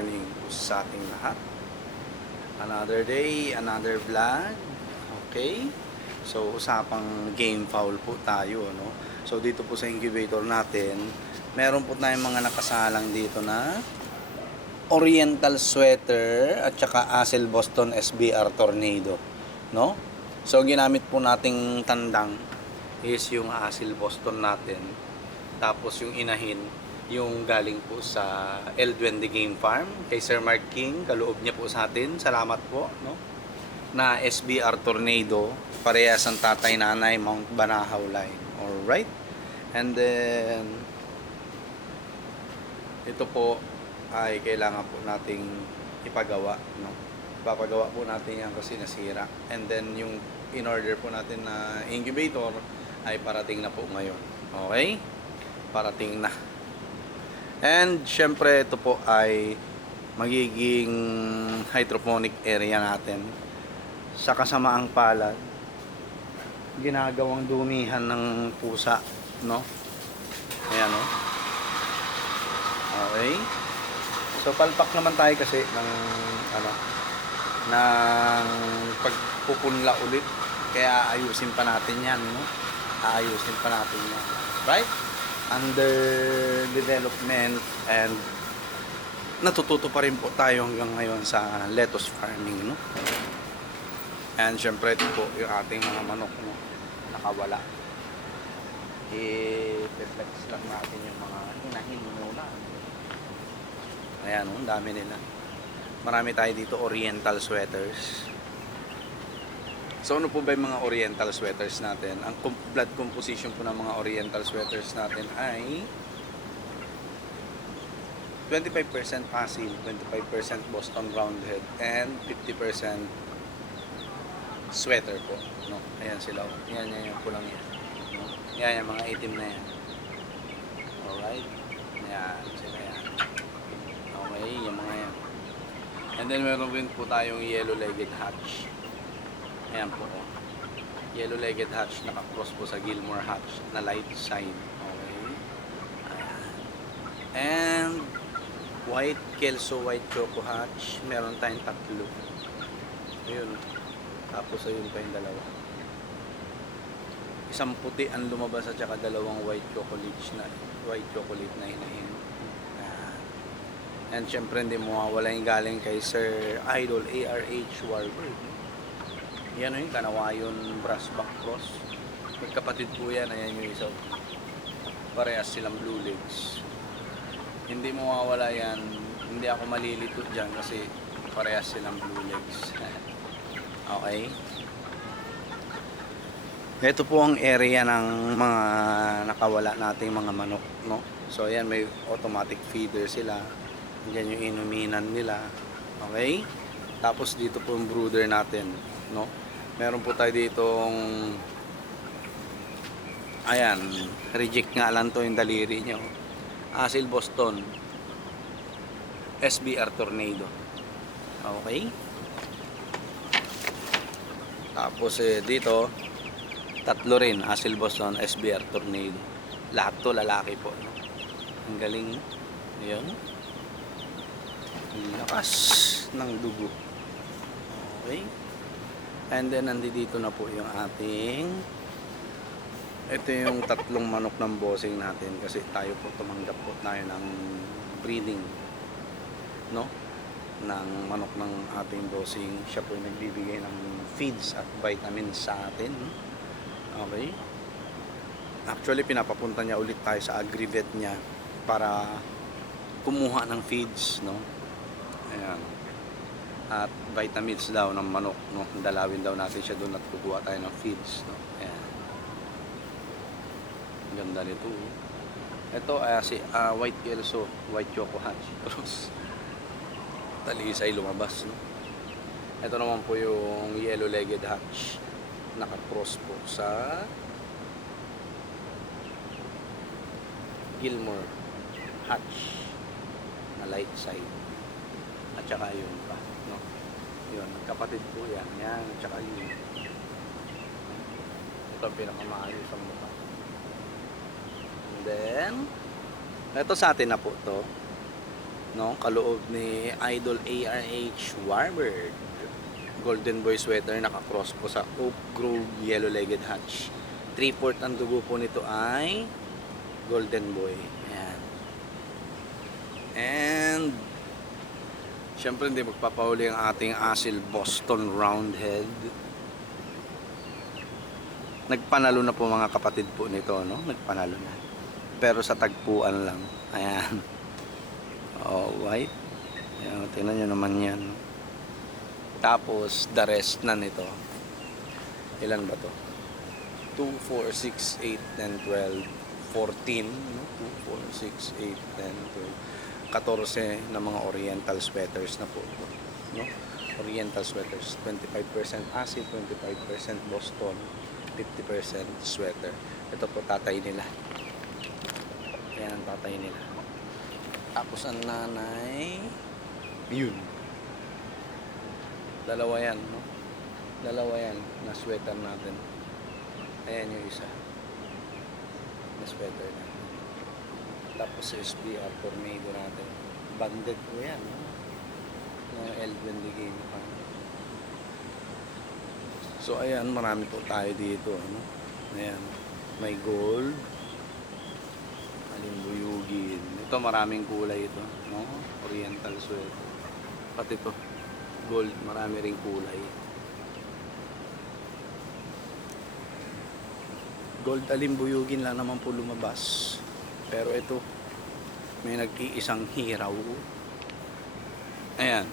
morning sa ating lahat. Another day, another vlog. Okay? So, usapang game foul po tayo, no? So, dito po sa incubator natin, meron po tayong mga nakasalang dito na Oriental Sweater at saka Hassel Boston SBR Tornado, no? So, ginamit po nating tandang is yung Hassel Boston natin. Tapos yung inahin, yung galing po sa El Duende Game Farm kay Sir Mark King, kaloob niya po sa atin. Salamat po, no? Na SBR Tornado, parehas ang tatay nanay Mount Banahaw line. Alright? And then ito po ay kailangan po nating ipagawa, no? Ipapagawa po natin yan kasi nasira. And then yung in order po natin na incubator ay parating na po ngayon. Okay? Parating na. And syempre ito po ay magiging hydroponic area natin. Sa kasamaang palad, ginagawang dumihan ng pusa, no? Ayan, no? Okay. So palpak naman tayo kasi ng ng pagpupunla ulit. Kaya ayusin pa natin 'yan, no? Aayusin pa natin 'yan. Right? Under development, and natututo pa rin po tayo hanggang ngayon sa lettuce farming, no? And syempre ito po yung ating mga manok, no? Nakawala. I-flex lang natin yung mga hinahin muna. Ayan, no? Ang dami nila. Marami tayo dito Oriental sweaters. So ano po ba yung mga Oriental sweaters natin? Ang blood composition po ng mga Oriental sweaters natin ay 25% passive, 25% Boston Roundhead, and 50% sweater po, no? Ayan sila. Yan yung pulang yan, no? Yan yung mga itim na yan. Alright? Yan sila yan. Okay, yung mga yan. And then meron din po tayong yellow-legged hatch. Ayan po, oh. Yellow-legged hatch, nakakross po sa Gilmore hatch na light side. Okay. Ayan. And white Kelso white choco hatch, meron tayong tatlo. Ayun. Tapos ayun pa yung dalawa. Isang puti ang lumabas at saka dalawang white chocolate na inahin. And syempre hindi mawawala yung galing kay Sir Idol ARH Warbird. Yan yung Kanawayon Brassback Cross. Magkapatid po yan. Ayan yung isa. Parehas silang blue legs. Hindi mawawala yan. Hindi ako malilito dyan kasi parehas silang blue legs. Okay. Ito po ang area ng mga nakawala nating mga manok, no? So ayan, may automatic feeder sila. Diyan yung inuminan nila. Okay? Tapos dito po yung brooder natin, no? Meron po tayo ditong ayan, reject nga lang to yung daliri nyo. Hassel Boston SBR Tornado. Okay? Tapos dito tatlo rin Hassel Boston SBR Tornado. Lahat to lalaki po, no? Ang galing. Ayun. Ang lakas ng dugo. Okay? And then nandito na po yung ating, ito yung tatlong manok ng bossing natin kasi tayo po tumanggap po tayo ng breeding, no? Ng manok ng ating bossing. Siya po yung nagbibigay ng feeds at vitamins sa atin, no? Okay? Actually pinapapunta niya ulit tayo sa agri-vet niya para kumuha ng feeds, no? Ayan. At vitamins daw ng manok, no? Dalawin daw natin siya doon at kukuha tayo ng feeds, no? Ayan. Ganda nito. Ito ay si white Kelso white choco hatch cross. Talisay lumabas, no? Ito naman po yung yellow-legged hatch, naka-cross po sa Gilmore hatch na light side. At saka yun pa, no? Yun, kapatid po yan. Yan, at saka yun. Ito ang pinakamaayos ang mukha. And then ito sa atin na po to. no? Kaloob ni Idol ARH Warbird. Golden Boy sweater, naka-cross po sa Oak Grove Yellow-Legged Hatch. 3/4 ang dugo po nito ay Golden Boy. Ayan. And syempre hindi magpapahuli ang ating asil Boston Roundhead. Nagpanalo na po mga kapatid po nito, no? Nagpanalo na. Pero sa tagpuan lang. Ayan. Oh, white. Ayan, tingnan nyo naman yan. Tapos, the rest na nito. Ilan ba to? 2, 4, 6, 8, 10, 12, 14. No? 2, 4, 6, 8, 10, 12. 14 na mga oriental sweaters na po. No? Oriental sweaters. 25% acid, 25% Boston, 50% sweater. Ito po tatay nila. Ayan ang tatay nila. Tapos ang nanay, yun. Dalawa yan, no? Dalawa yan na sweater natin. Ayan yung isa. Na sweater natin. Tapos SBR Tornado natin. Banded po yan, no? Yung Elven game pa. So ayan, marami po tayo dito, no? Ayan. May gold. Alimbuyugin. Ito maraming kulay ito, no? Oriental sweater. Pati ito gold, marami ring kulay. Gold alimbuyugin lang naman po lumabas. Pero ito may nag-iisang hiraw. Ayan.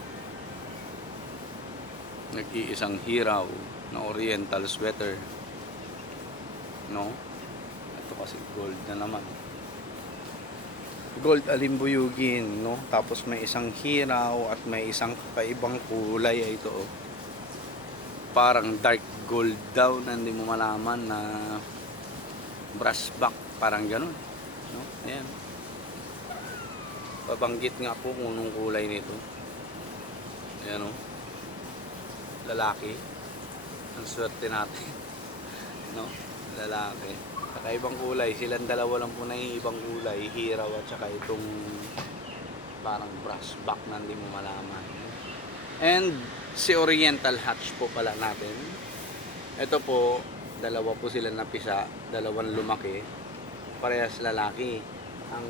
Nag-iisang hiraw na oriental sweater. No? Ito kasi gold na naman. Gold alimbuyugin, no? Tapos may isang hiraw at may isang kakaibang kulay ito, oh. Parang dark gold daw na hindi mo malaman na brass back, parang ganun, no? Ayan. Pabanggit nga po kung anong kulay nito. Ayan, oh. Lalaki. Ang swerte natin. No? Lalaki. Kakaibang kulay, silang dalawa lang po na yung ibang kulay, hiraw at saka itong parang brass back na hindi mo malaman. And si Oriental Hatch po pala natin. Ito po, dalawa po sila napisa, dalawang lumaki, parehas lalaki. Ang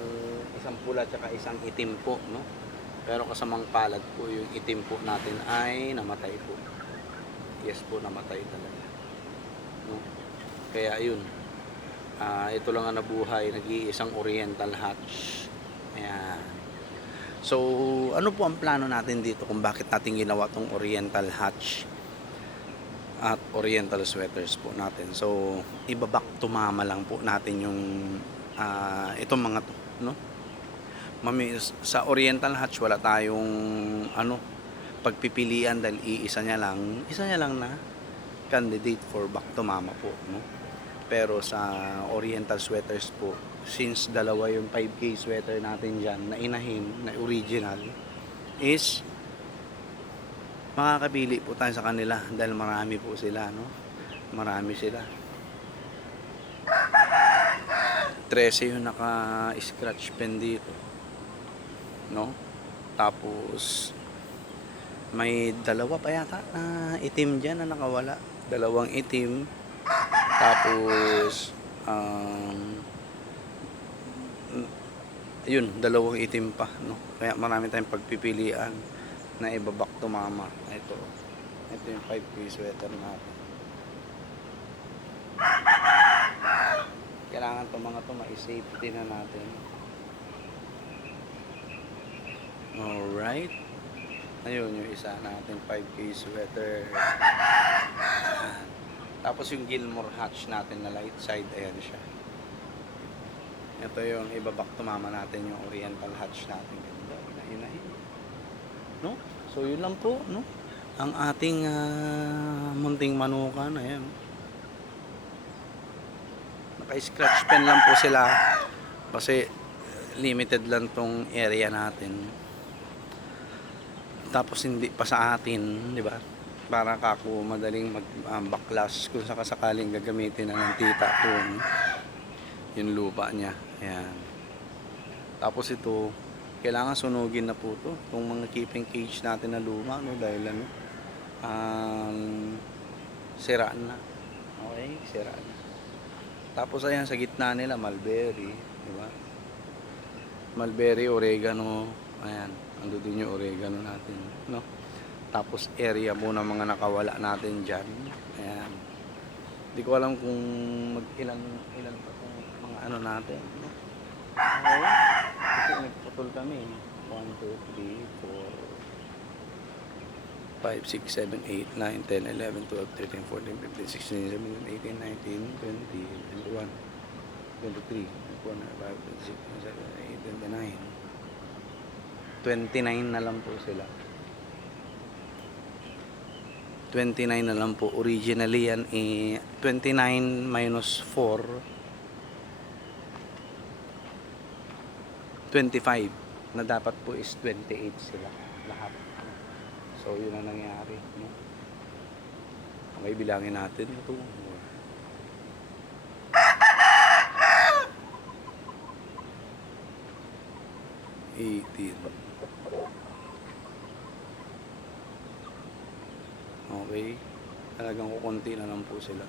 isang pula at saka isang itim po, no? Pero kasamang palad po yung itim po natin ay namatay po. Yes po, namatay talaga. No? Kaya yun. Ito lang ang nabuhay, nag-iisang Oriental Hatch. Ayan. So, ano po ang plano natin dito kung bakit natin ginawa tong Oriental Hatch at Oriental sweaters po natin? So, iba-back to mama lang po natin yung itong mga to, no? Sa Oriental Hatch wala tayong pagpipilian dahil isa niya lang na candidate for back to mama po, no? Pero sa Oriental sweaters po, since dalawa yung 5K sweater natin dyan na inahin, na original, is makakapili po tayo sa kanila dahil marami po sila, no? Marami sila. 13 yung naka-scratch pen dito, no? Tapos may dalawa pa yata na itim dyan na nakawala. Dalawang itim. Tapos yun, dalawang itim pa, no? Kaya marami tayong pagpipilian na iba-back to mama. Ito yung 5K sweater natin. Kailangan to mga to ma-safety na natin. Alright. Ayun yung isa natin 5K sweater. Tapos yung Gilmore Hatch natin na light side, ayan siya. Ito yung iba-back to mama natin, yung Oriental Hatch natin. Ganda, inahin. No? So yun lang po, no? Ang ating munting manukan, ayan. Naka-scratch pen lang po sila kasi limited lang tong area natin. Tapos hindi pa sa atin, di ba? Para kako madaling mag-backlash kung sakasakaling gagamitin na ng tita kung yung lupa niya. Ayan. Tapos ito, kailangan sunugin na po to. Itong mga keeping cage natin na luma, no? Dahil ano, siraan na. Okay, siraan na. Tapos ayan, sa gitna nila, mulberry. Diba? Mulberry, oregano. Ayan, ando din yung oregano natin. No? Tapos area po ng mga nakawala natin dyan. Ayan. Hindi ko alam kung ilan pa itong mga ano natin. No? Okay. Kasi nagputol kami. 1, 2, 3, 4, 5, 6, 7, 8, 9, 10, 11, 12, 13, 14, 15, 16, 17, 18, 19, 20, 21, 23, 24, 25, 26, 27, 28, 29. 29 na lang po sila. 29 na lang po. Originally yan 29 minus 4, 25. Na dapat po is 28 sila lahat. So yun ang nangyari, no? Okay, bilangin natin ito. 18. Okay. Talagang kukunti na lang po sila.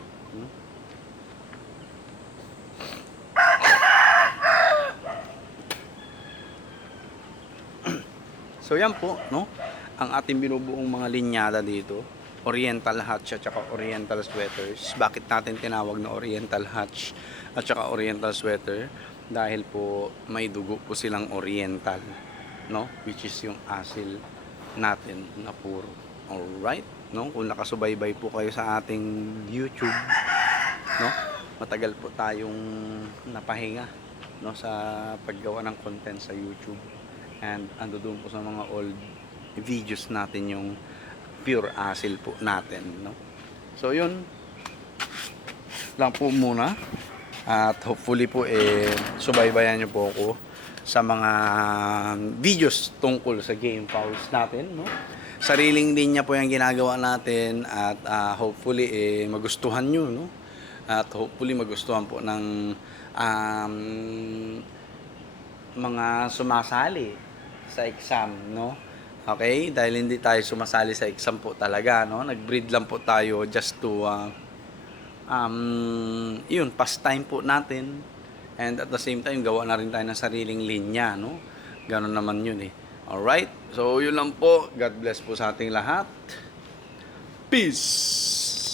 So yan po, no? Ang ating binubuong mga linyada dito, Oriental Hatch at saka Oriental Sweaters. Bakit natin tinawag na Oriental Hatch at saka Oriental Sweater? Dahil po may dugo po silang Oriental, no? Which is yung asil natin na puro. Alright, no? Kung nakasubaybay po kayo sa ating YouTube, no? Matagal po tayong napahinga, no, sa paggawa ng content sa YouTube. And ando doon po sa mga old videos natin yung pure asil po natin, no? So yun lang po muna. At hopefully po subaybayan niyo po ako sa mga videos tungkol sa game fouls natin, no? Sariling linya po yung ginagawa natin at hopefully magustuhan nyo, no? At hopefully magustuhan po ng mga sumasali sa exam, no? Okay? Dahil hindi tayo sumasali sa exam po talaga, no? Nag-breed lang po tayo just to yun, pastime po natin. And at the same time, gawa na rin tayo ng sariling linya, no? Ganon naman yun Alright? So, yun lang po. God bless po sa ating lahat. Peace!